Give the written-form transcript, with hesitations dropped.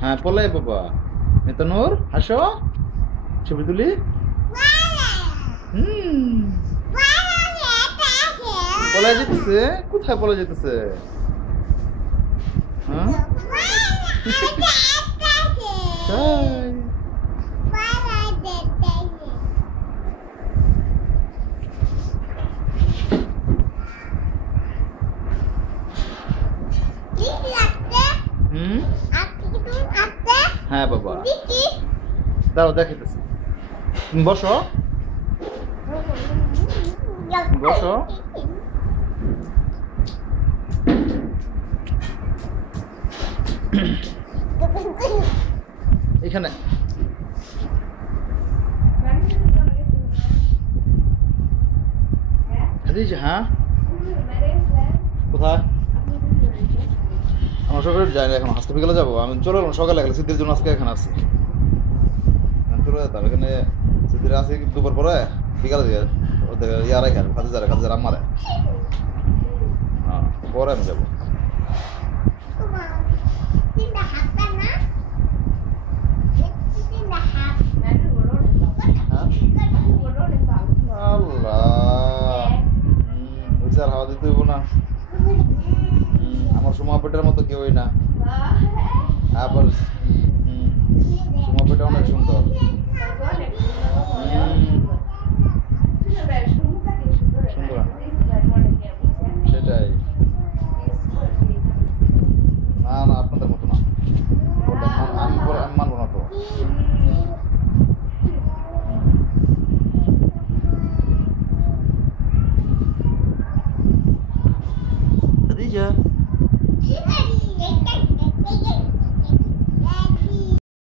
হ্যাঁ পলাই বাবা মেতনুর হাসো ছবি তুলি পলাই যেতেছে কোথায় পলাই যেতেছে হ্যাঁ হ্যাঁ বাবা দাও দেখাইতেছি বসো বসো এখানে খাদিজা হ্যাঁ কোথায় আমার সকালে যাই না এখন আজকে বিকেলে যাবো আমি চলে এলাম সকালে গেলে সিদ্ধির জন্য আজকে এখানে আসছি চলে যেতাম এখানে সিদ্ধির আসি দুপুর পরে বিকালে দিয়ে ইয়ারাই খান খাদিজার আমারে হ্যাঁ পরে আমি যাবো আল্লাহ বুঝার হাওয়া দিতে হইব না আমার সুমা পেটের মতো কেউই না আবার সুমা পেটা অনেক সুন্দর সুন্দর সেটাই না না আপনাদের মতো না আমি মানবো না তো Khadija